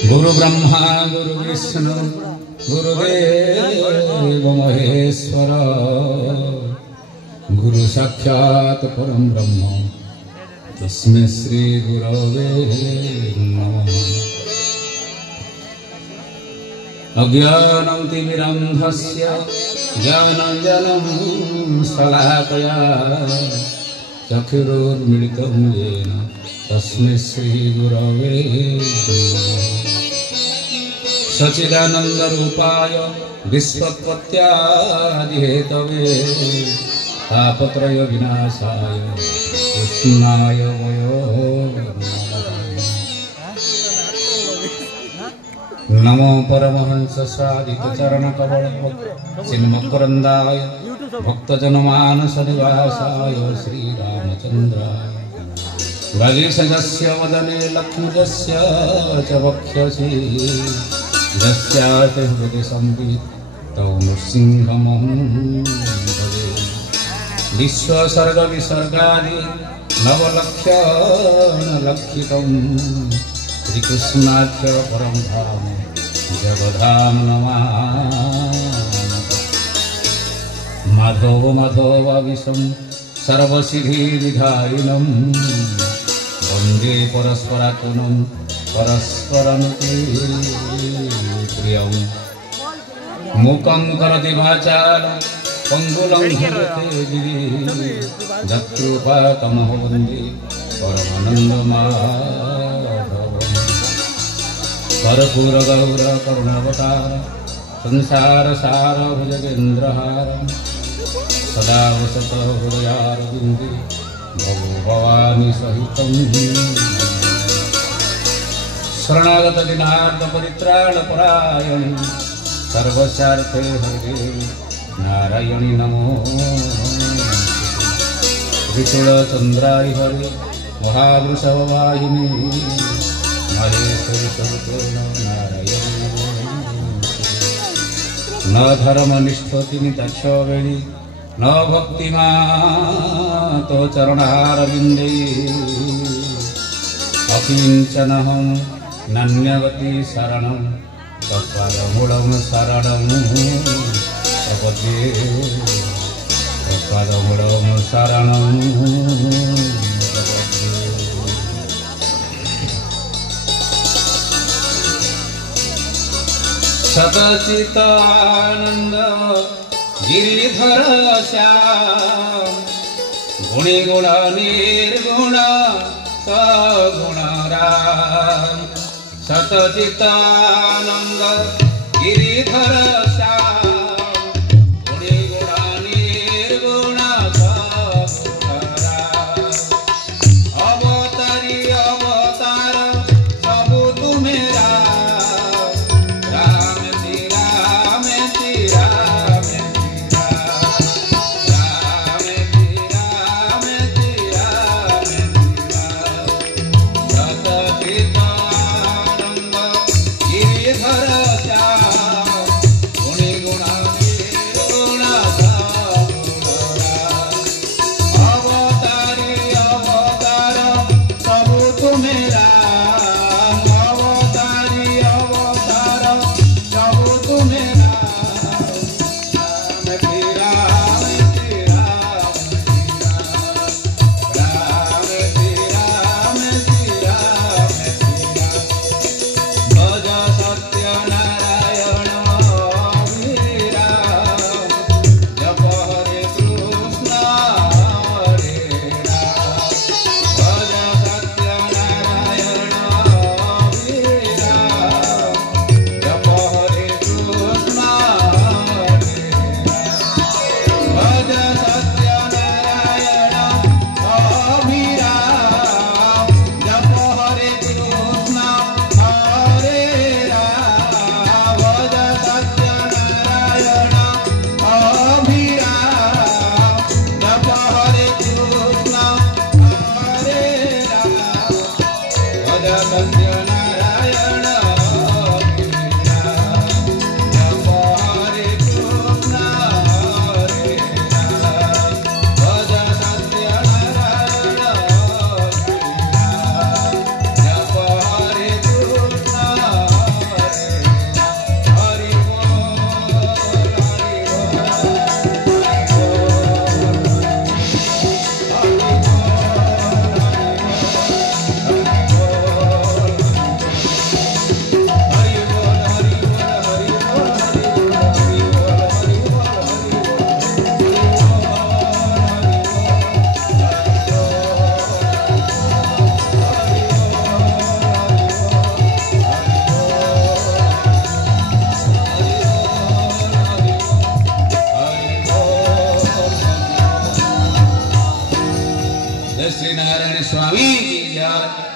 गुरु ब्रह्मा गुरु विष्णु गुरुदेव महेश्वर गुरु साक्षात् परम ब्रह्म तस्मै श्री गुरवे नमः। अज्ञानं तिमिरन्धस्य ज्ञानाञ्जनं शलाकया चक्षुरुन्मीलितं येन तस्मै श्री गुरवे नमः। सच्चिदानन्दरूपाय विश्वोत्पत्त्यादिहेतवे तापत्रय विनाशाय कृष्णाय वयो नमो परमहंस सादित चरण कमल चिन्मकरंदाय भक्तजनमानस निवासाय श्री रामचंद्राय गणेशस्य वदने लक्ष्मणस्य च वक्ष्यसि यस्याते हृदय संवित् तौ नृसिंहमहं भजे। विश्वसर्ग विसर्गादि नवलक्षणलक्षितं श्रीकृष्णाख्य परं धाम जगधाम नमामि। माधव माधव विषं सर्वसिद्धिविधायिनं वन्दे परस्परात्मनं परस्परमप्रियं। मूकं करोति वाचालं पंगुलं लङ्घयते गिरिं जत्कृपातमहो वन्दे परमानन्दमाधवम्। कर्पूरगौर करुणावतार संसारसार भुजगेन्द्रहारं सदा वसत हृदयारविन्दे भवो भवानी सहितं। शरणागत दिनार्थ परित्राण परायणी सर्वस्यार्थे हरे नारायणी नमोस्तुते। त्रिशूलचन्द्राय हरे महावृषभवाहिनी महेश्वरी नारायणी नमोस्तुते। न धर्मनिष्ठोतिनि दक्षवेणी न भक्तिमातो चरणारविन्दे अकिञ्चनहं नान्यगति शरणं तत्पादमूलं शरणं प्रपद्ये तत्पादमूलं शरणं प्रपद्ये। सतचित्तानन्द गिरिधर श्याम गुणी गुण निर्गुण सगुण राम। सतचित्तानंद गिरिधर श्याम गुणी गुण निर्गुण सगुण राम। अवतारी अवतार सबु तुम्हें राम राम राम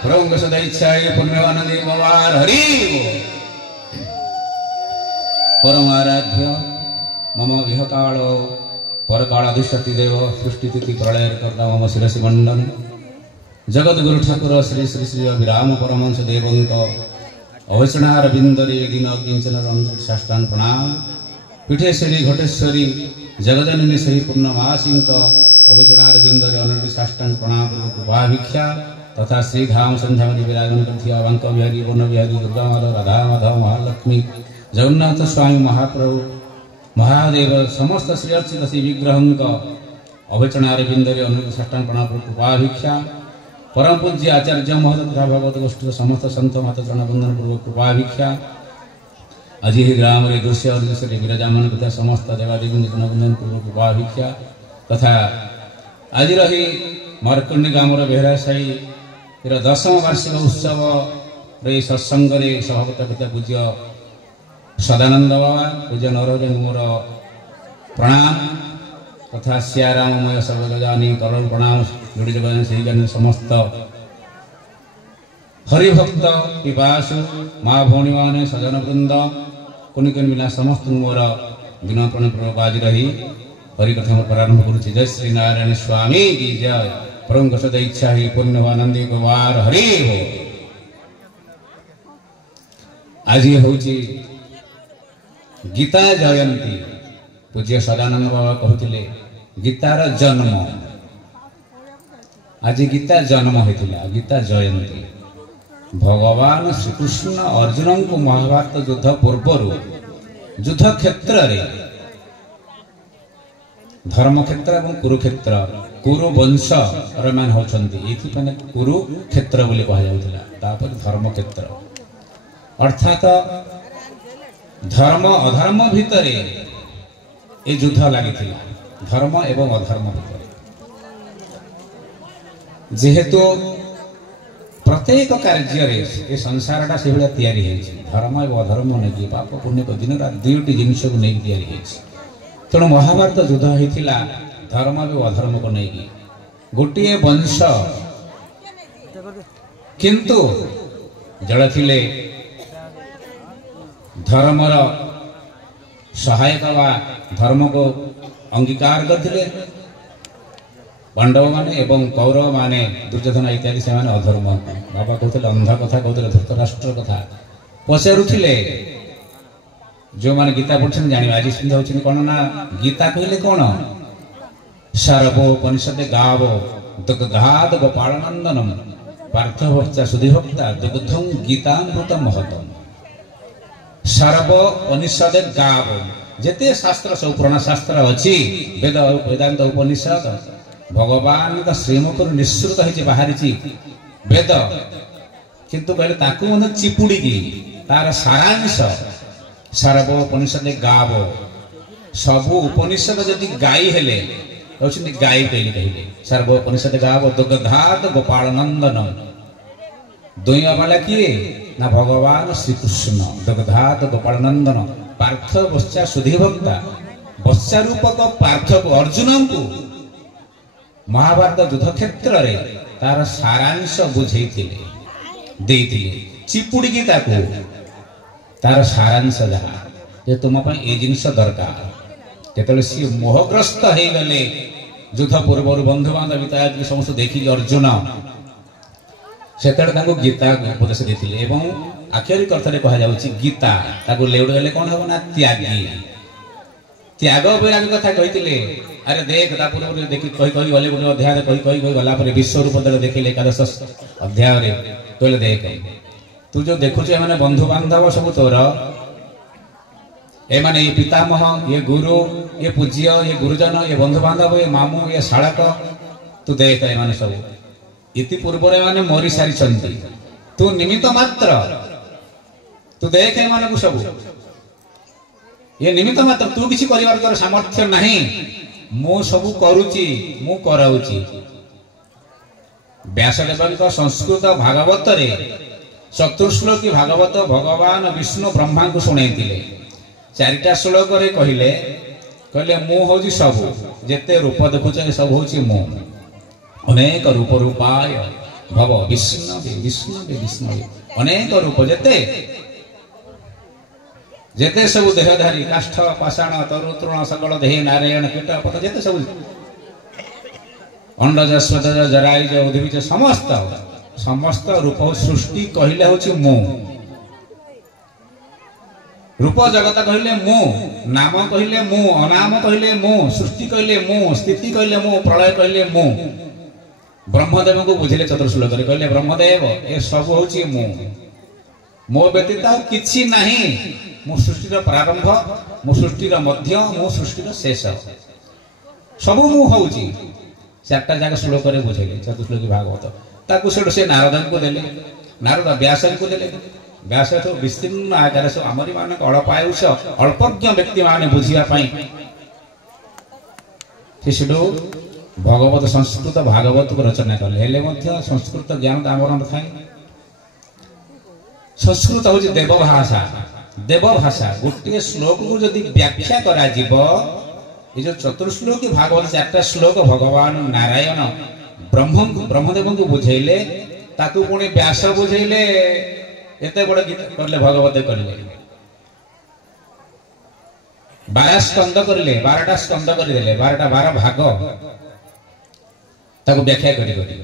प्रभु सदैच्छाय पुण्यवानंदी भगवान हरि परमाराध्य मम इह काल परकालाधिष्ठति देव सृष्टितिथि प्रलय कर्ता मम शिरसि मंडन जगत गुरु ठाकुर श्री श्री श्री अभिराम परमहंस देवंक अवचनार बिंदरे दिन किंचन साष्टांग प्रणाम पीठेश्वरी घटेश्वरी जगजननी सही पूर्णमासींक अवचनार बिंदरे अनंत साष्टांग प्रणाम कृपाभिक्षा तथा श्रीधाम संध्यामणि विराजन करथिया बांक बिहारी वन बिहारी दुर्गा माधव राधा माधव महालक्ष्मी जगन्नाथ स्वामी महाप्रभु महादेव समस्त श्री अर्चित श्री विग्रहंक अवचनार बिंदरे अनंत साष्टांग प्रणाम कृपाभिक्षा परम पूज्य आचार्य महोदय तथा भगवत गोष्ठी समस्त संत माता चरणबंधन पूर्वक कृपाभिक्षा आज ही ग्राम दृश्य अर्जुन विराजमान तथा समस्त देवादेवी चरणबंधन पूर्वक कृपाभिक्षा तथा आज रही मारकंडी ग्रामर बेहरा साई 10व वार्षिक उत्सव सत्संग सभापति पिता पूज्य सदानंद बाबा पूज्य नरहरि मोर प्रणाम तथा सियाराममय सर्वजानी करोड़ प्रणाम जोड़ी जगह से समस्त हरिभक्त पिपासु माँ भौणी मैंने सजन वृंद कुनि मिला समस्त मोर दिन प्रणपूर्वक आज रही हरिकथा प्रारंभ करुच्ची जय श्री नारायण स्वामी की जय प्रभु सदैच्छा ही पुण्यवानंदी कुमार हरि हो आज हूँ गीता जयंती पूज्य सदानंद बाबा कहते गीतार जन्म आज गीता जन्म होता गीता जयंती भगवान श्रीकृष्ण अर्जुन को महाभारत युद्ध पूर्वर युद्ध क्षेत्र धर्म क्षेत्र और कुरुक्षेत्र कुरु वंश मान होती कुरुक्षेत्र बोली कहुला धर्म क्षेत्र अर्थात धर्म अधर्म भितर ये युद्ध लगी धर्म एवं अधर्म भितर जेहेतु प्रत्येक कार्य ये संसार टा से तैयारी धर्म एवं अधर्म नहीं पाप पुण्य को दिन रात दुईटी जिनस को नहीं तैयारी तेणु महाभारत युद्ध होता धर्म एवं अधर्म को लेकिन गोटे वंश किंतु जड़े थिले धर्मर सहायक वा धर्म को अंगीकार करते पांडव माने एवं कौरव माने दुर्योधन इत्यादि से माने अधर्म बाबा कहते अंधा कथा कहते धृतराष्ट्र कथा पचारुले जो माने गीता पढ़छन जानि आज सुंदर होछन कोन ना गीता कहले कोन सर्वोपनिषद गावो दुग्धाद गोपालनंदनम पार्थभक्ता सुधिभक्ता दुग्धं गीतामृत महतम सर्वोपनिषद गावो जेते शास्त्र सब पुराण शास्त्र अच्छी वेद वेदांत उपनिषद भगवान श्रीमुख निःसृत हो बाहरी वेद किंतु कहले ताकू चिपुड़ी की तार सारांश सर्वोपनिषद गाव सबु उपनिषद जदि गाई हेले गाई कहले सर्वोपनिषद गाव दुग्धात गोपाल नंदन दुईवा वाला किए ना भगवान श्रीकृष्ण दुग्धात गोपाल नंदन पार्थ बच्चा सुधीभक्ता बच्चा रूपक पार्थ को अर्जुन को महाभारत युद्ध क्षेत्र रे तार सारांश बुझे चिपुड़ी की तार सारांश जहाँ जे तुम ये जिनस दरकार जो सी मोहग्रस्त हो गले युद्ध पूर्व बंधु बांधव समस्त देखिए अर्जुन से गीता उपदेश देते आक्षरिक अर्थ कहुच्छी गीता लेउड़े कौन हम ना त्यागी त्याग वैराग कथा कही अरे देख पूर्व देखी कही कही गले गोटे अध्याय कही कही गला विश्व रूप देखिए एकादश अध्याय कहले देख तू जो देखुच मैंने बंधु बांधव सब तोर ए माने ये पितामह ये गुरु ये पूज्य ये गुरुजन ये बंधु बांधव ये मामू ये शाड़क तू देख ए माने सब इति पूर्व माने मरी सारी तू निमित्त मात्र तू देख ए माने सब ये निमित्त मात्र तू किसी परिवार तोर सामर्थ्य नहीं मु सब करूची मु कराउची व्यासदेव संस्कृत भागवत रे चतुर्श्लोकी भागवत भगवान विष्णु ब्रह्मा को शुणेइतिले चारिटा श्लोक रे कहिले कहले मु होजी सब जेते रूप देखुछ सब होची मु अनेक रूप रूपाय भव विष्णवे विष्णवे विष्णवे अनेक रूप जेते जेते सब देहधारी काष्ठ पाषाण तरु तृण सकल देह नारायण कीट पत जेते सब अंडज स्वदज जरायुज उद्भिज समस्त समस्त रूप सृष्टि कहले होछि मु रूप जगत कहले मु नाम कहले मु अनाम कहले मु सृष्टि कहले मु स्थिति कहले मु प्रलय कहले मु ब्रह्मदेव को बुझिले चतुर्श्लोक कहले ब्रह्मदेव ए सब होछि मु मो व्यतीत किछि नाही मु सृष्टिर प्रारंभ मु सृष्टिर मध्य मु सृष्टिर शेष सब मु होछि चारटा जाक श्लोक रे बुझिले चतुर्श्लोकी भागवत ताकु से नारद को देले नारद व्यास को देले व्यास तो विस्तीर्ण आकार से आमरी मान अल्प आयुष अल्पज्ञ व्यक्ति माने बुझिया पाई शिशुडो भगवत संस्कृत भागवत को रचना कले हेले मध्य संस्कृत ज्ञान आमर थाए संस्कृत होछि देव भाषा गोटे श्लोक को जदि व्याख्या करा जीव ये जो चतुर्श्लोकी भागवत चारटा श्लोक भगवान नारायण ब्रह्मदेव को बुझेले ताकू पुणी व्यास बुझेले एते बड़ गीत करले भगवत करले 12 स्कंद करले 12टा स्कंद कर देले 12टा 12 भाग ताकू व्याख्या करी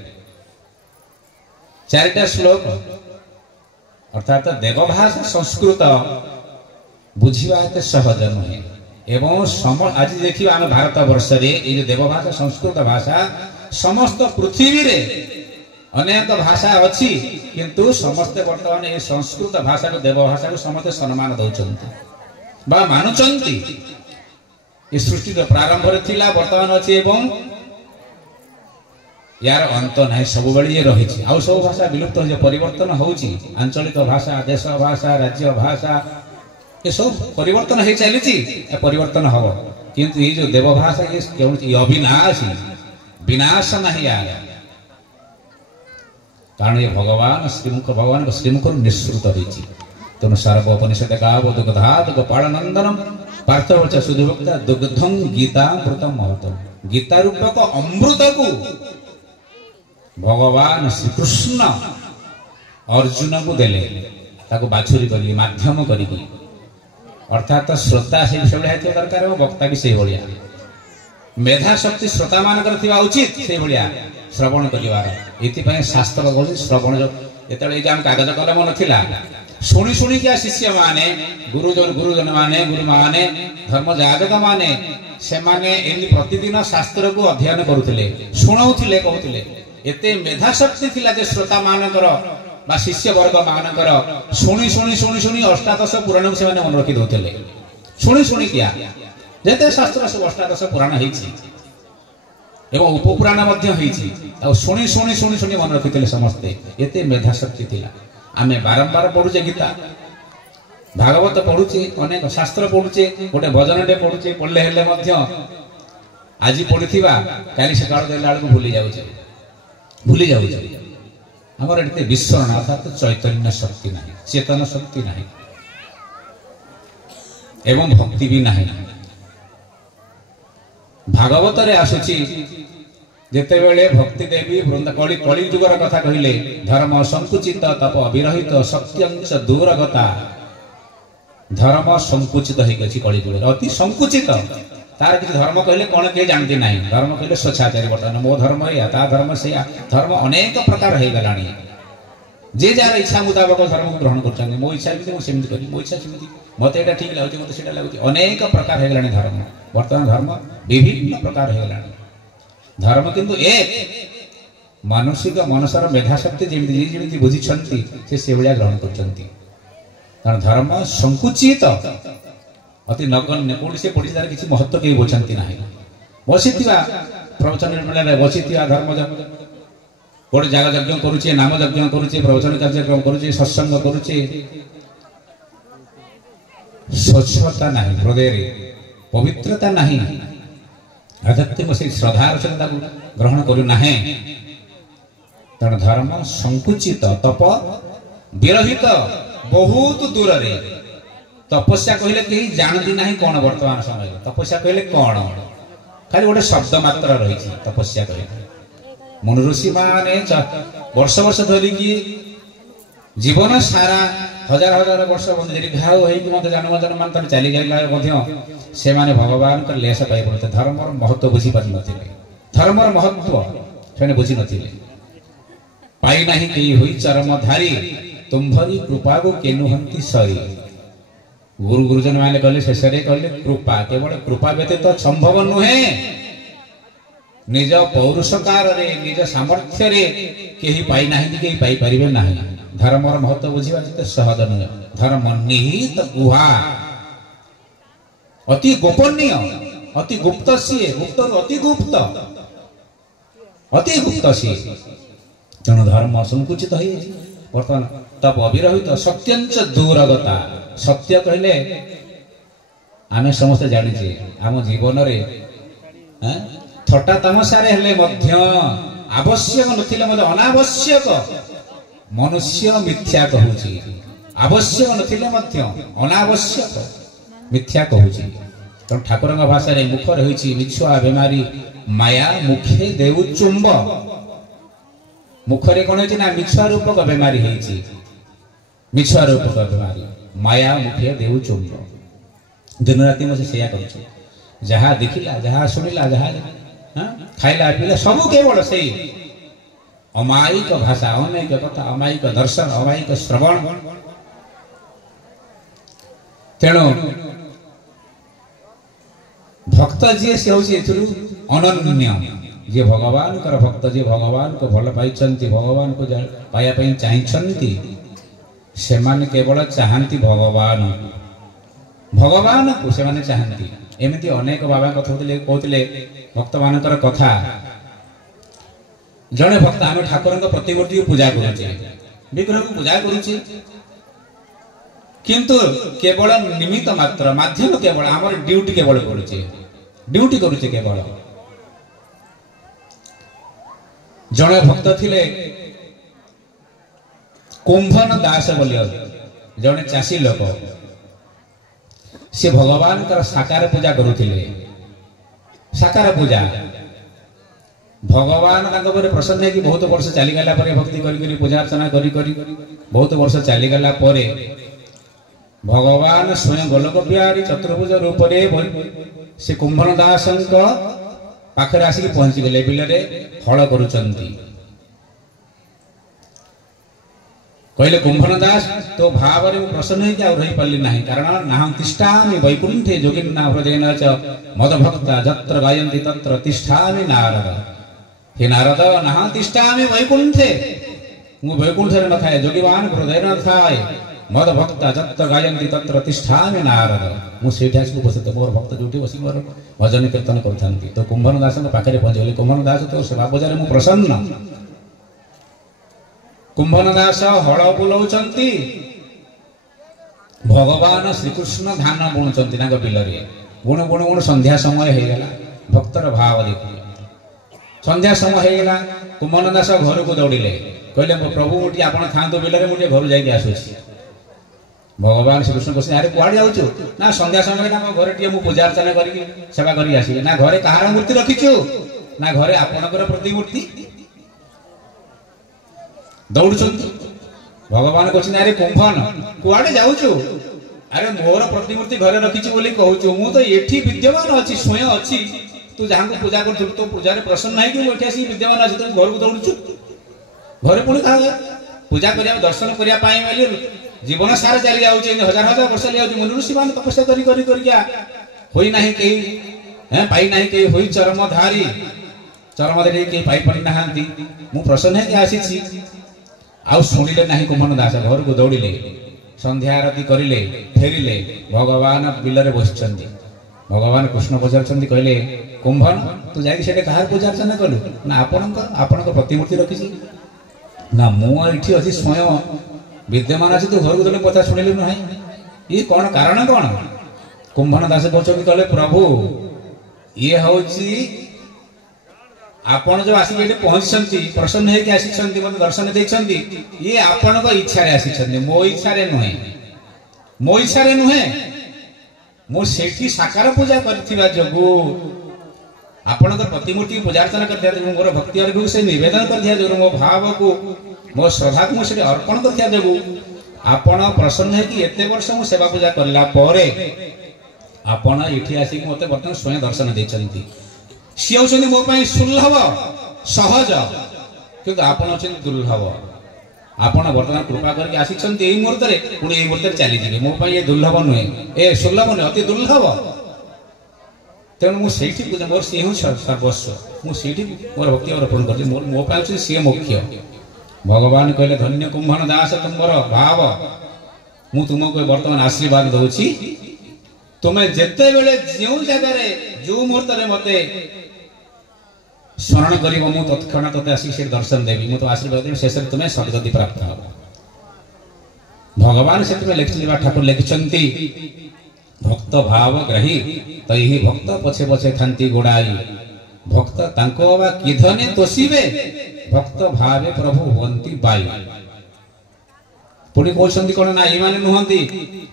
चारटा श्लोक अर्थात देवभाषा संस्कृत बुझिबा एते सहज नहे एवं आज देखिबा हम भारत वर्ष रे ए जो देवभाषा संस्कृत भाषा समस्त पृथ्वी रे अनेक भाषा अच्छी किंतु समस्ते वर्तमान ये संस्कृत भाषा को देव भाषा को समस्ते सम्मान दौरान बा मानुचंती ये सृष्टि प्रारंभ थिला वर्तमान अच्छी एवं यार अंत नहीं सब बड़ी ये रही आउ सब भाषा विलुप्त हो परिवर्तन होउची आंचलिक भाषा देश भाषा राज्य भाषा ये सब परिवर्तन हो चली परिवर्तन हम किंतु ये जो देव भाषा ये अविनाशी विनाश नहीं आया कारण ये भगवान श्रीमुख भगवान को श्रीमुख निःसृत होती तेणु सर्वोपनिषद गाव दुग्धा गोपाल नंदनम पार्थवच सुधुभक्ता दुग्धम गीतामृतम महतम गीता रूपक अमृत को भगवान श्रीकृष्ण अर्जुन को देले ताको बाछुरी करी माध्यम करी अर्थात श्रोता से दरकार वक्ता भी से भाया मेधा शक्ति श्रोता मान उचित से भाया श्रवण करिवार एतिपय शास्त्र बोली श्रवण एतले एग्जाम कागज कलम नथिला शुणी शुणी क्या शिष्य माने गुरुजन माने गुरु माने धर्म जागक माने से माने एनि प्रतिदिन शास्त्र को अध्ययन करुथिले सुनाउथिले कहउथिले एते मेधा शक्ति थिला जे श्रोता मानकर बा शिष्य वर्ग मानकर शुणी शुणी शुणी शुणी अष्टादश पुराण से माने मन रखि दोथिले शुणी शुणी क्या जेते शास्त्र सब अष्टादश पुराण हेछि एवं उपपुराण शुणी शुणी शुणी शुणी मन रखी समस्ते एते मेधा शक्ति थिला आमे बारंबार पढ़ुचे गीता भागवत पढ़ुचे अनेक शास्त्र पढ़ुचे गोटे भजनटे पढ़ुचे पढ़ले हेले मध्य आज पढ़िथिबा काली सकाळ देला बेलू भूली जाउचे हमर एते विस्मरण अर्थात चैतन्य शक्ति नहीं चेतन शक्ति नहीं एवं भक्ति भी नहीं भागवत रे आसुची जेते बेले भक्ति देवी वृंद कली जुगर कथा कहले धर्म संकुचित तप अविरहित सत्यंच दूरगता धर्म संकुचित हो गई कली जुगर अति संकुचित तार किसी धर्म कहले कौन के जानती नहीं धर्म कहले स्वच्छाचारी बर्तमान मो धर्म या ता धर्म से धर्म अनेक प्रकार हो गलानी जे जार इच्छा मुताबक धर्म को ग्रहण कर मो इच्छा सेमती करी मो इच्छा सेमती मत एटा ठीक लगुच मत सेटा लगुच अनेक प्रकार हो गलानी धर्म वर्तमान धर्म विभिन्न प्रकार हो गलानी धर्म किंतु एक मानसिक मनसर मेधाशक्ति जमी बुझी से भाया ग्रहण कर धर्म संकुचित अति नगण्य कौन से पढ़ी तार किसी महत्व कहीं बुझाती ना बसी प्रवचन मेला बसी धर्म गोटे जाग यज्ञ करुचे नाम यज्ञ करुचे प्रवचन कार्यक्रम करुचे सत्संग करुचे स्वच्छता नहीं हृदय पवित्रता नहीं आध्यात्मिक से श्रद्धार सहित ग्रहण करूना तेणु धर्म संकुचित तप विरहित बहुत दूर रे तपस्या कहले कहीं जानती ना कौन वर्तमान समय तपस्या कहले कौन खाली गोटे शब्द मात्र रही तपस्या कहले मुनि ऋषि माने वर्ष वर्ष धरिकी जीवन सारा हजार हजार वर्ष दीर्घायु होती जन्म जन्मांतर चली गला से माने भगवान का लेस पाई पड़ते धर्मर महत्व बुझी पारि नथिले धर्मर महत्व से बुझी नथिले पाई नाही केही होई चरमधारी तुम्भरी कृपा को केनुहंती सरी गुरु गुरुजन माने कहले शेषरे कहले कृपा केवल कृपा व्यतीत संभव नुहे निज पौरुषकार रे निज सामर्थ्य रे केही पाई नाही केही पाई परिबे नाही धर्मर महत्व बुझिबा जते सहज नुहे धर्म निहित गुहा अति गोपनीय अति गुप्त सी गुप्त अति गुप्त सी तेणु धर्म संकुचित हो बर्तमान तब अविरहित सत्यंच दूरगता सत्य कहले आमे समस्त जानिछे आम जीवन रे थट्टा तमसारे हेले मध्य आवश्यक नथिले मध्य अनावश्यक मनुष्य मिथ्या कहूची आवश्यक नथिले मध्य अनावश्यक मिथ्या कहूची तेणु ठाकुर भाषा रे मुख रही मिछुआ बेमारी माया मुखे देउ चुंब मुखरे कौन होती ना मिछुआ रूपक बेमारी होती मिछुआ रूपक बेमारी माया मुखे देउ चुंब दिन राति मुझे सेया कर जहाँ देखिला जहाँ शुणिला जहाँ खाइला पीला सब केवल से अमायिक भाषा अमायिक कथा अमायिक दर्शन अमायिक श्रवण तेणु भक्त जी से हूँ अनन्य जे भगवान कर भक्त जे भगवान को भल पाई भगवान को पाया चाहती से माने केवल चाहती भगवान भगवान को से माने चाहती एमती अनेक बाबा कथा कहते भक्त मानकर कथा जड़े भक्त आम ठाकुर प्रतिमूर्ति पूजा करुचे विग्रह को पूजा करुचे किंतु केवल निमित्त मात्र माध्यम केवल आमर ड्यूटी केवल करुचे ड्यूटी करुचे केवल जड़े भक्त थिले कुंभन दास बोलिया जड़े चाषी लोक से भगवान कर साकार पूजा करुथिले साकार पूजा भगवान प्रसन्न है कि बहुत वर्ष चली गला पर भक्ति करी पूजा अर्चना करी बहुत वर्ष चली गला पर भगवान स्वयं गोलक बिहारी चतुर्भुज रूप से कुंभन दास पाखरे आसिक पहुंची गले बिलरे हल करुचंती कहले कुंभन दास तो भाव रे प्रसन्न है कि आ रही पाली नहीं कारण नाहं तिष्ठामि वैकुंठे जोगिन्ना हृदयेन च मदभक्ता जत्र गायन्ति तत्र तिष्ठामि नारद हे नारद नाहं तिष्ठामि वैकुंठे मु वैकुंठे न थाए जोगिवान हृदय न थाए मदभक्ता जत्र गायन्ति तत्र तिष्ठामि नारद मु सेठा से उपस्थित मोर भक्त जोटी बसी मोर भजन कीर्तन करथांती तो कुंभन दास पाखरे पहुंची गले कुंभन दास तो सेवा बजार मु प्रसन्न कुंभन दास हल बुलाउचंती भगवान श्रीकृष्ण धान बुणुचंती तांको बिलरे बुणु बुणु बुणु संध्या समय हो गला भक्तर भाव देखिए संध्या समय हो गला कुंभन दास घर को दौड़िले कहले प्रभु मुठी आपण थांतो बिलरे मुठी घर जाई आसुछि भगवान श्रीकृष्ण कहते अरे कुआड़ जाऊछु ना संध्या समय ना घर टी पूजा अर्चना करी सेवा करी आसी ना घरे कहार मूर्ति रखिछु ना घरे आपणकर प्रतिमूर्ति दौड़ुचंती भगवान कहते अरे कुंभन कुआड़े जाऊछु अरे मोर प्रतिमूर्ति घरे रखिछु बोली कहूछु मु तो एठी विद्यमान अछि स्वयं अछि तू जहां को पूजा कर तो पूजा रे प्रसन्न नाही कि एठी आसी विद्यमान अछि तू घर को दौड़ुछु घरे पुणी कहा पूजा करिया दर्शन करिया पाए बोली जीवन सारा चली जाऊँ हजार हजार वर्ष लिया मनुष्य मान तपस्या करी होई नहीं कहीं हैं पाई नहीं कहीं होई चरमधारी चरमधारी कहीं पाई पड़ी नहांती मु प्रसन्न है कि आसी आउ शुणिले नहीं कुंभन दास घर को दौड़िले संध्या आरती करिले फेरिले भगवान बिलरे बसिचंदी भगवान कृष्ण पचारचंदी कहले कुंभन तू जाई सेटे कहार पूजा अर्चना कलु ना आपणक प्रतिमूर्ति रखिछि ना मु एठी अछि स्वयं विद्यमान अच्छे तू घर को कथा शुणिलु ना ये कौन कारण कौन कुंभन दास कहते प्रभु ये हूँ आपण जो आसिक ये पहुंची प्रसन्न होगी आसी मत दर्शन देखते ये आपण इच्छा आसी मो इच्छा नुहे मो इच्छा नुहे मुझे साकार पूजा कर ଆପଣଙ୍କ ପ୍ରତିମୂର୍ତ୍ତି ପୂଜାର୍ଚ୍ଚନା କରିଥିବା ଯୋଗୁଁ ମୋର ଭକ୍ତି ଅର୍ଘ୍ୟକୁ ସେ ନିବେଦନ କରିଥିବା ଯୋଗୁଁ ମୋ ଭାବକୁ ମୋ ଶ୍ରଦ୍ଧାକୁ ମୁଁ ସେଠି ଅର୍ପଣ କରିଥିବା ଯୋଗୁଁ ଆପଣ ପ୍ରସନ୍ନ ହେଇକି ଏତେ ବର୍ଷ ମୁଁ ସେବା ପୂଜା କଲା ପରେ ଆପଣ ଏଠି ଆସିକି ମୋତେ ବର୍ତ୍ତମାନ ସ୍ୱୟଂ ଦର୍ଶନ ଦେଇଛନ୍ତି। ସିଏ ହେଉଛନ୍ତି ମୋ ପାଇଁ ସୁଲଭ ସହଜ, କିନ୍ତୁ ଆପଣ ହେଉଛନ୍ତି ଦୁର୍ଲଭ। ଆପଣ ବର୍ତ୍ତମାନ କୃପା କରିକି ଆସିଛନ୍ତି ଏଇ ମୁହୂର୍ତ୍ତରେ, ପୁଣି ଏଇ ମୁହୂର୍ତ୍ତରେ ଚାଲିଯିବେ। ମୋ ପାଇଁ ଏ ଦୁର୍ଲଭ ନୁହେଁ, ଏ ସୁଲଭ ନୁହେଁ, ଅତି ଦୁର୍ଲଭ। ତେଣୁ ମୁଁ ସେଇଠି ମୋର ସିଏ ହିଁ ସର୍ବସ୍ୱ, ମୁଁ ସେଇଠି ମୋର ଭକ୍ତି ଅର୍ପଣ କରୁଛି। ମୋ ପାଇଁ ହେଉଛି ସିଏ ମୁଖ୍ୟ। ଭଗବାନ କହିଲେ ଧନ୍ୟ କୁମ୍ଭନ ଦାସ ତୁମର ଭାବ, ମୁଁ ତୁମକୁ ବର୍ତ୍ତମାନ ଆଶୀର୍ବାଦ ଦଉଛି। ତୁମେ ଯେତେବେଳେ ଯେଉଁ ଜାଗାରେ ଯେଉଁ ମୁହୂର୍ତ୍ତରେ ମତେ ସ୍ମରଣ କରିବ ମୁଁ ତତ୍କ୍ଷଣାତ୍ ତତେ ଆସିକି ସେଠି ଦର୍ଶନ ଦେବି, ମୁଁ ତ ଆଶୀର୍ବାଦ ଦେବି, ଶେଷରେ ତୁମେ ସଦ୍ଗତି ପ୍ରାପ୍ତ ହେବ। ଭଗବାନ ସେଥିପାଇଁ ଲେଖିଛନ୍ତି ବା ଠାକୁର ଲେଖିଛନ୍ତି ଭକ୍ତ ଭାବ ଗ୍ରହୀ ତ ଏହି ଭକ୍ତ ପଛେ ପଛେ ଥାନ୍ତି ଗୋଡାଇ, ଭକ୍ତ ତାଙ୍କ ବା କିଧନେ ତୋଷିବେ ଭକ୍ତ ଭାବେ ପ୍ରଭୁ ହୁଅନ୍ତି ବାଇ। ପୁଣି କହୁଛନ୍ତି କଣ ନା ଏମାନେ ନୁହନ୍ତି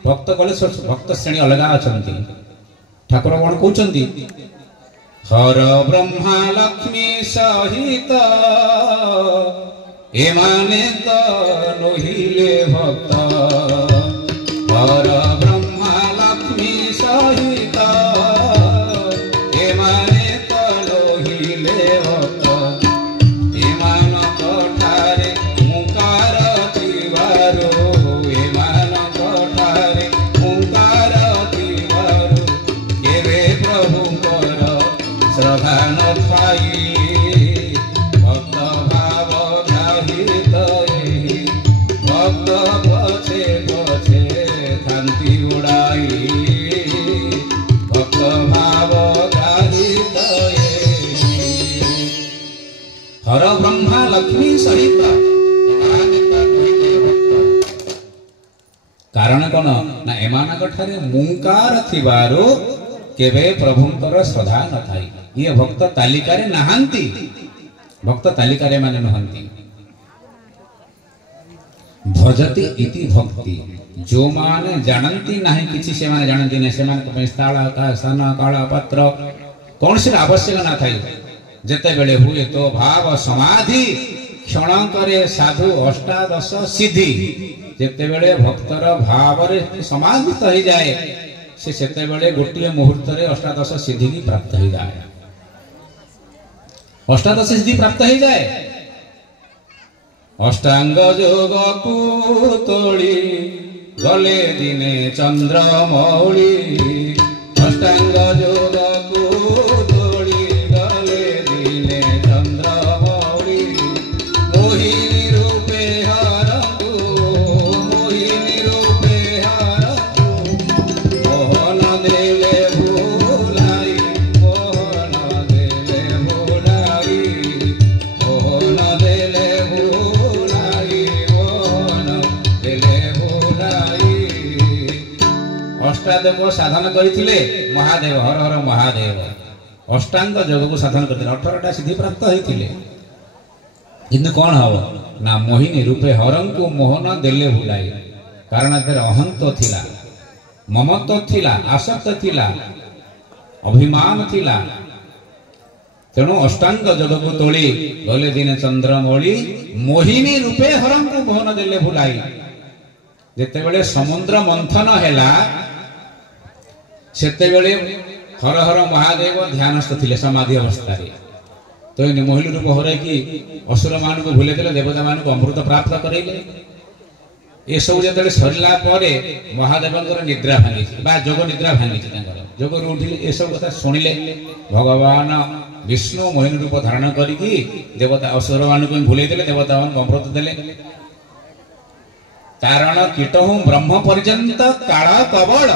ଭକ୍ତ କଲେ ଭକ୍ତ ଶ୍ରେଣୀ ଅଲଗା ଅଛନ୍ତି। ଠାକୁର କଣ କହୁଛନ୍ତି? ହର ବ୍ରହ୍ମା ଲକ୍ଷ୍ମୀ ସହିତ ଏମାନେ ତ ନୋହିଲେ ଭକ୍ତ। ହର ବ୍ରହ୍ମା ଲକ୍ଷ୍ମୀ ସହିତ ଏମାନେ ତ ନୋହିଲେ ଭକ୍ତ। ଏମାନଙ୍କ ଠାରେ ମୁକାର ଥିବାରୁ, ଏମାନଙ୍କ ଠାରେ ମୁକାର ଥିବାରୁ କେବେ ପ୍ରଭୁଙ୍କର ଶ୍ରଦ୍ଧା ନ ଥାଇ ଭକ୍ତ ଭାବ ଗ୍ରାହିତ ଏହି ଭକ୍ତ ପଛେ ପଛେ ଥାନ୍ତି ଉଡ଼ାଇ, ଭକ୍ତ ଭାବ ଗ୍ରାହିତ ହର ବ୍ରହ୍ମା ଲକ୍ଷ୍ମୀ ସହିତ। କାରଣ କଣ ନା ଏମାନଙ୍କ ଠାରେ ମୁଙ୍କାର ଥିବାରୁ କେବେ ପ୍ରଭୁଙ୍କର ଶ୍ରଦ୍ଧା ନଥାଏ। ଇଏ ଭକ୍ତ ତାଲିକାରେ ନାହାନ୍ତି, ଭକ୍ତ ତାଲିକାରେ ମାନେ ନୁହନ୍ତି। ଭଜତି ଇତି ଭକ୍ତି, ଯୋଉମାନେ ଜାଣନ୍ତି ନାହିଁ କିଛି ସେମାନେ ଜାଣନ୍ତି ନାହିଁ, ସେମାନଙ୍କ ପାଇଁ ସ୍ଥାନ କାଳ ପାତ୍ର କୌଣସି ଆବଶ୍ୟକ ନଥାଏ। ଯେତେବେଳେ ହୁଏ ତ ଭାବ ସମାଧି କ୍ଷଣଙ୍କରେ ସାଧୁ ଅଷ୍ଟାଦଶ ସିଦ୍ଧି। ଯେତେବେଳେ ଭକ୍ତର ଭାବରେ ସମାଧିତ ହେଇଯାଏ ସେ ସେତେବେଳେ ଗୋଟିଏ ମୁହୂର୍ତ୍ତରେ ଅଷ୍ଟାଦଶ ସିଦ୍ଧି ପ୍ରାପ୍ତ ହେଇଯାଏ। ଅଷ୍ଟାଦଶ ସିଦ୍ଧି ପ୍ରାପ୍ତ ହେଇଯାଏ। ଅଷ୍ଟାଙ୍ଗ ଯୋଗକୁ ତୋଳି ଗଲେ ଦିନେ ଚନ୍ଦ୍ରମୌଳି, ଅଷ୍ଟାଙ୍ଗ ଯୋଗକୁ ତୋଳି ଗଲେ ଦିନେ ଚନ୍ଦ୍ରମୌଳି। ମୋହିନୀ ରୂପେ ହରକୁ, ମୋହିନୀ ରୂପେ ହରକୁ ମୋହନ ଦେଲେ ଭୁଲାଇ, ମୋହନ ଦେଲେ ଭୁଲାଇ, ମୋହନ ଦେଲେ ଭୁଲାଇ, ମୋହନ ଦେଲେ ଭୁଲାଇ। ଅଷ୍ଟାଦେବ ସାଧନ କରିଥିଲେ ମହାଦେବ, ହର ହର ମହାଦେବ ଅଷ୍ଟାଙ୍ଗ ଯୋଗକୁ ସାଧନ କରିଥିଲେ, 18ଟା ସିଦ୍ଧି ପ୍ରାପ୍ତ ହେଇଥିଲେ। କିନ୍ତୁ କଣ ହବ ନା ମୋହିନୀ ରୂପେ ହରଙ୍କୁ ମୋହନ ଦେଲେ ଭୁଲାଇ। କାରଣ ଏଥିରେ ଅହନ୍ତ ଥିଲା, ମମତ୍ୱ ଥିଲା, ଆସକ୍ତ ଥିଲା, ଅଭିମାନ ଥିଲା। ତେଣୁ ଅଷ୍ଟାଙ୍ଗ ଯୋଗକୁ ତୋଳି ଗଲେ ଦିନେ ଚନ୍ଦ୍ରମୌଳି, ମୋହିନୀ ରୂପେ ହରଙ୍କୁ ମୋହନ ଦେଲେ ଭୁଲାଇ। ଯେତେବେଳେ ସମୁଦ୍ର ମନ୍ଥନ ହେଲା ସେତେବେଳେ ହର ହର ମହାଦେବ ଧ୍ୟାନସ୍ଥ ଥିଲେ ସମାଧି ଅବସ୍ଥାରେ। ତ ମୋହିନୀ ରୂପ ହରାଇକି ଅସୁର ମାନଙ୍କୁ ଭୁଲେଇ ଦେଲେ, ଦେବତା ମାନଙ୍କୁ ଅମୃତ ପ୍ରାପ୍ତ କରାଇଲେ। ଏସବୁ ଯେତେବେଳେ ସରିଲା ପରେ ମହାଦେବଙ୍କର ନିଦ୍ରା ଭାଙ୍ଗିଛି ବା ଯୋଗ ନିଦ୍ରା ଭାଙ୍ଗିଛି, ତାଙ୍କର ଯୋଗରୁ ଉଠିଲେ। ଏସବୁ କଥା ଶୁଣିଲେ ଭଗବାନ ବିଷ୍ଣୁ ମୋହିନୀ ରୂପ ଧାରଣ କରିକି ଦେବତା ଅସୁର ମାନଙ୍କୁ ଭୁଲେଇ ଦେଲେ, ଦେବତା ମାନଙ୍କୁ ଅମୃତ ଦେଲେ। କାରଣ କୀଟହୁ ବ୍ରହ୍ମ ପର୍ଯ୍ୟନ୍ତ କାଳ କବଳ।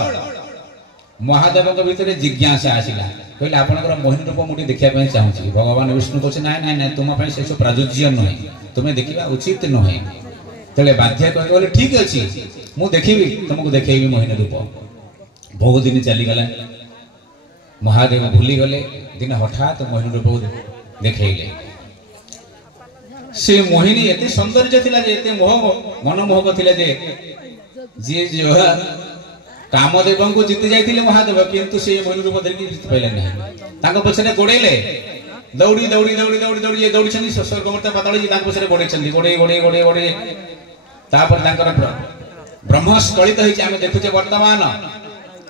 ମହାଦେବଙ୍କ ଭିତରେ ଜିଜ୍ଞାସା ଆସିଲା, କହିଲେ ଆପଣଙ୍କର ମୋହିନୀ ରୂପ ମୁଁ ଟିକେ ଦେଖିବା ପାଇଁ ଚାହୁଁଛି। ଭଗବାନ ବିଷ୍ଣୁ କହୁଛି ନାଇଁ ନାଇଁ ନାଇଁ, ତୁମ ପାଇଁ ସେସବୁ ପ୍ରାଯୁଜ୍ୟ ନୁହେଁ, ତୁମେ ଦେଖିବା ଉଚିତ ନୁହେଁ। ତେଣୁ ବାଧ୍ୟ କହିଲେ ଠିକ ଅଛି ମୁଁ ଦେଖିବି, ତୁମକୁ ଦେଖେଇବି ମୋହିନୀ ରୂପ। ବହୁତ ଦିନ ଚାଲିଗଲା, ମହାଦେବ ଭୁଲିଗଲେ। ଦିନେ ହଠାତ୍ ମୋହିନୀ ରୂପ ଦେଖେଇଲେ। ସେ ମୋହିନୀ ଏତେ ସୌନ୍ଦର୍ଯ୍ୟ ଥିଲା ଯେ, ଏତେ ମନମୋହକ ଥିଲା ଯେ ଯିଏ कामदेव को जीति जाइए महादेव किंतु से मोहिनी रूप धरिक जीति पाइले ना पछरे गोड़े दौड़ी दौड़ी दौड़ी दौड़ी दौड़ी दौड़ी स्वर्गमर्त्य पाताल पछरे गोड़े गोड़े गोड़े गोड़े गोड़े ब्रह्मस्खलित आम देखुचे वर्तमान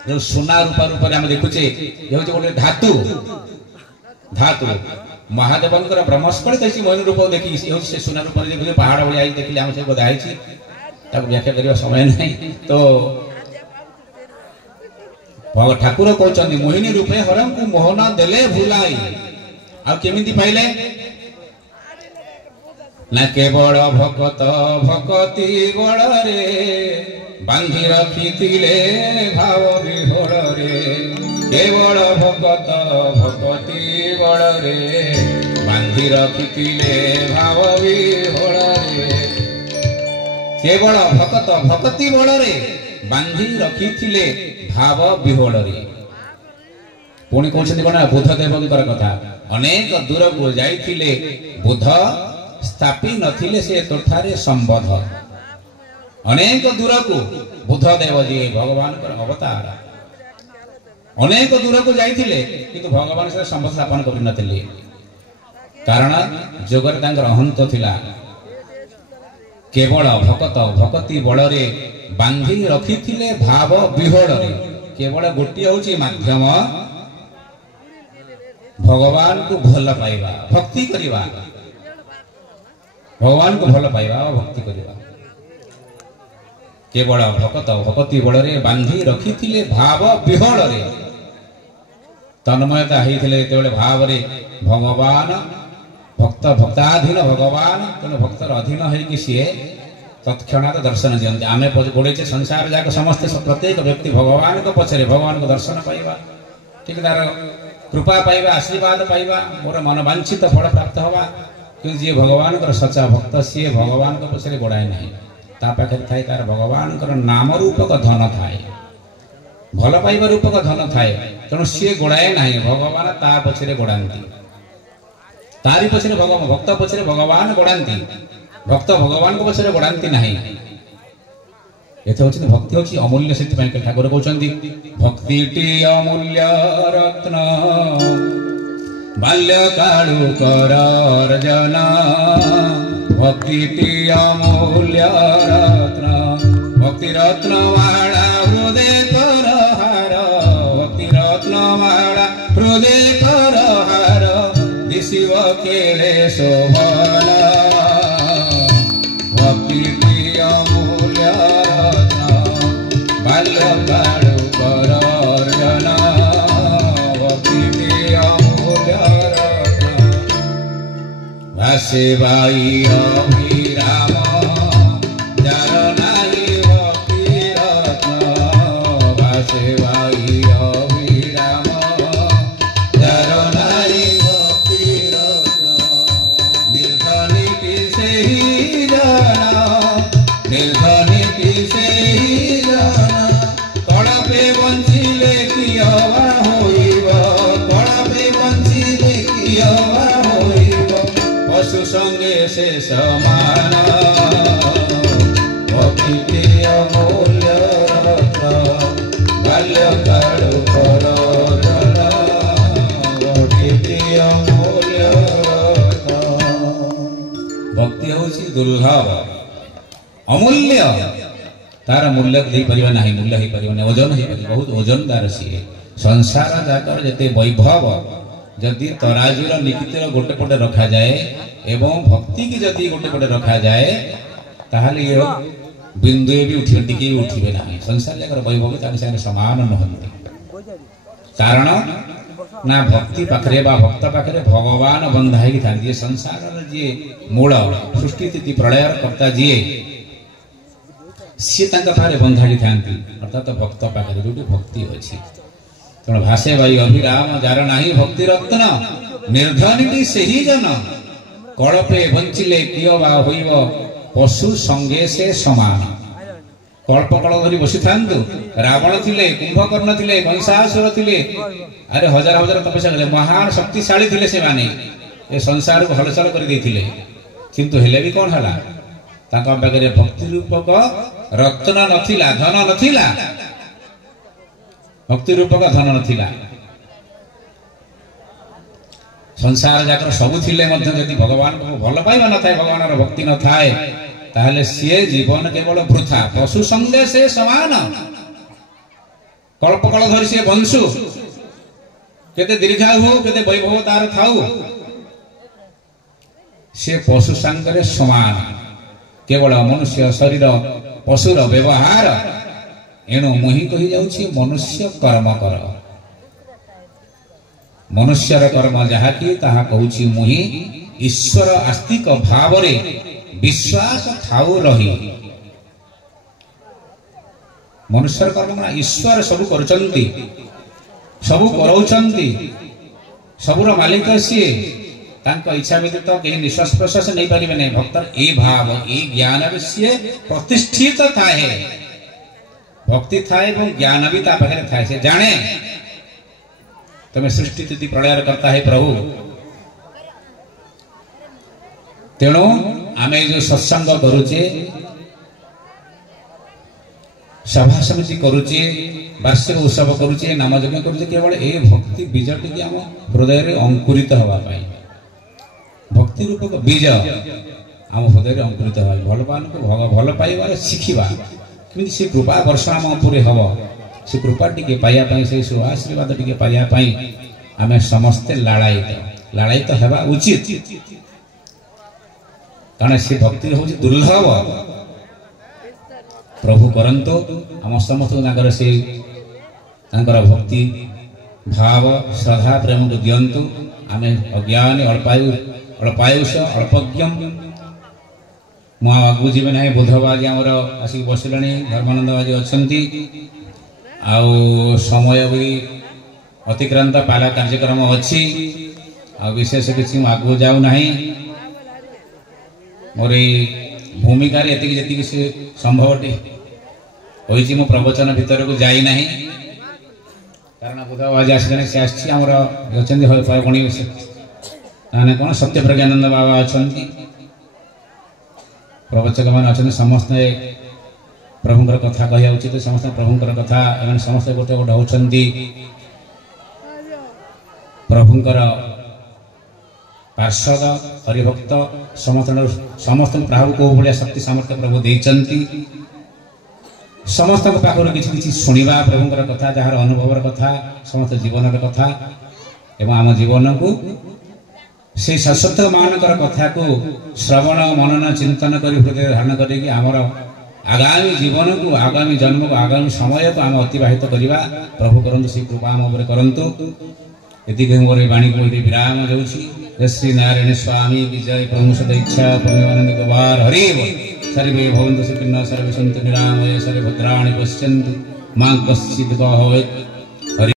जो सुना रूपा रूप आम देखुचे गोटे धातु धातु महादेव ब्रह्मस्खलित मोहिनी रूप देखी से सुना रूप देखिए पहाड़ भाई देखिए आम सब गदाई व्याख्या करने समय नहीं तो ठाकुर कहते मोहिनी रूपे हरम को मोहन देले भुलाई आमिति पाइले ना केवल भकत भकति बड़े बांधि रखिथिले भाव विहोर रे केवल भकत भकति बड़े बांधि रखिथिले भाव विहोर रे केवल भकत भकति बड़े बांधि रखिथिले भाव विहोर रे पुणी कहते कौन बुद्धदेव कथा अनेक दूर को जाइथिले बुद्ध स्थापी नथिले से तोठारे संबध अनेक दूर को बुद्धदेव जी भगवान अवतार अनेक दूर को जाइथिले किंतु भगवान से संबध स्थापन कर नथिले कारण जोगर तांकर अहंत थिला केवल भकत भकति बड़े बांधि रखिथिले भाव विहोर रे केवल गोटे होची माध्यम भगवान को भल पाइबा भक्ति करिबा भगवान को भल पाइबा भक्ति करिबा केवल भकत भकति बड़े बांधि रखिथिले भाव विहोर रे तन्मयता हेइथिले तेबेले भाव रे भगवान भक्त भक्ताधीन भगवान तेणु भक्तर अधीन होइकि सीए तत्क्षणात दर्शन दियंते आमे गोड़े संसार जाक समस्त प्रत्येक व्यक्ति भगवान को पछरे भगवान को दर्शन पाइबा ठीक तार कृपा पाइबा आशीर्वाद पाइबा मोर मन वांछित फल प्राप्त हवा कि जी भगवान को सच्चा भक्त सी भगवान को पछरे गोड़ाए नहीं ता पाखे थाए तार भगवान को नाम रूपक धन थाए भल पाइबा रूपक धन थाए तेणु सी गोड़ाए नहीं भगवान ता पछरे गोड़ाती तारी पछरे भगवान भक्त पछरे भगवान गोड़ाती भक्त भगवान को पछरे गोड़ाती नहीं एथे होछि भक्ति होछि अमूल्य से ठाकुर कहउछन्ति भक्ति टी अमूल्य रत्न बाल्य कालु कर अर्जन भक्ति टी अमूल्य रत्न भक्ति रत्न माला हृदय कर हार भक्ति रत्न माला हृदय कर हार दिशिव केले शोभन भक्ति टी अमूल्य भासे भाई अभिराम जार नाही भक्ति रत्न भासे भाई अभिराम जार नाही भक्ति रत्न निर्धनी की से ही जाना निर्धनी की से ही जाना तड़पे बंचिले कि हवा होइब तड़पे बंचिले कि हवा होइब पशु संगे से समान भक्ति अमूल्य रत्न बाल्य कालु कर भक्ति अमूल्य रत्न भक्ति होछि दुर्लभ अमूल्य तार मूल्य दे परिबा नाही मूल्य हे परिबा नाही ओजन हे बहुत ओजनदार सी संसार जाकर जते वैभव जदि तराजूर निकितर गोटे पटे रखा जाए एवं भक्ति की जदि गोटे पटे रखा जाए ताहले ये बिंदु भी उठिबे टिके उठिबे नाही संसार जाकर वैभव ताके संगे समान नहंती कारण ना भक्ति पाखरे बा भक्त पाखरे भगवान बंधाई थांती संसार जे मूल सृष्टि स्थिति प्रलय कर्ता जी सी पाखे बंधाड़ी था अर्थात भक्त पाखे जो भक्ति अच्छी तेणु भाषे भाई अभिराम जार नाही भक्ति रत्न निर्धनी से ही जन कल्पे बंचिले किय बा होइब पशु संगे से समान कल्प कल धरी बसी था रावण थिले कुंभकर्ण थिले कंसासुर थिले अरे हजार हजार तपस्या कले महान शक्तिशाली थिले से माने ए संसार को हलचल कर देथिले किंतु हेले भी कौन हला ताका पाखरे भक्ति रूपक रत्न नथिला धन नथिला भक्ति रूपक धन नथिला संसार जाकर सबु थिले मध्य यदि भगवान को भल पाइबा न थाए भगवान भक्ति न थाए ताहले सी जीवन केवल वृथा पशु संगे से समान कल्पकल धरी सी बंशु केते दीर्घायु हो केते वैभव तार थाउ से पशु संगे समान केवल मनुष्य शरीर पशुर व्यवहार एणु मुहि कही जाउछि मनुष्य कर्म कर मनुष्यर कर्म जहाँकि ताहा कहूछि मुहि ईश्वर आस्तिक भाव रे विश्वास ठाउ रही मनुष्यर कर्म ना ईश्वर सब करुचंती सब करौचंती सबुर मालिक सी तांको इच्छा व्यतीत कहीं निश्वास प्रश्वास नहीं पारिबे नहीं भक्तर ए भाव ए ज्ञान रे सी प्रतिष्ठित थाए भक्ति थाए और ज्ञान भी ता पाखरे थाए से जाने तमे सृष्टि स्थिति प्रलय करता है प्रभु तेणु आमे जो सत्संग करुचे सभा समिति करुचे वार्षिक उत्सव करुचे नाम यज्ञ करुचे केवल ए भक्ति बीजटी की आम हृदय रे अंकुरित हवा पाई भक्ति रूपक बीज आम हृदय रे अंकुरित हवा भल पान को भल पाइबार शिखिबा किमिति से कृपा वर्षा आम उपरे हब से कृपा टिके पाइया पाई से शुभ आशीर्वाद टिके पाइया पाई आमे समस्ते लालायित हेबा उचित कारण से भक्ति हूँ दुर्लभ प्रभु करंतु आम समस्त से भक्ति भाव श्रद्धा प्रेम को दिंतु आम अज्ञानी अल्पायुष अल्पज्ञ आगू जीवे ना बुधवार आमर आसिक बसिले धर्मानंद बाजी अच्छा आउ समय भी अतिक्रांत पाला कार्यक्रम अच्छी विशेष किसी आगू जाऊ ना मोर भूमिका जी संभवटी होती मो प्रवचन भितर को जाई नहीं कारण बुधवार आसिक से आमर अच्छा गणी कौन सत्य प्रज्ञानंद बाबा अच्छा प्रवचक मान अच्छा समस्ते प्रभुंकर कथा कहया उचित समस्त प्रभुंकर कथा एवं समस्त गोटे गोटे होचंती प्रभुंकर पार्षद हरिभक्त समस्त प्रभु को भाया शक्ति सामर्थ्य प्रभु देचंती समस्त पाखर किसी शुणा प्रभुंकर कथा जार अनुभव कथा समस्त जीवन कथा एवं आम जीवन को से शाश्वत मानकर कथा को श्रवण मनन चिंतन कर हृदय धारण करके आमर आगामी जीवन को आगामी जन्म को आगामी समय को आम अतिबाहित करवा प्रभु करंतु से कृपा आम उपर करंतु एतिक मोर वाणी को विराम देउछि जय श्री नारायण स्वामी विजय प्रभु सद इच्छा परमानंद कुमार हरि सर्वे भवन्तु सुखिनः सर्वे सन्तु निरामय सर्वे भद्राणि पश्यन्तु मां कश्चित् भवेत्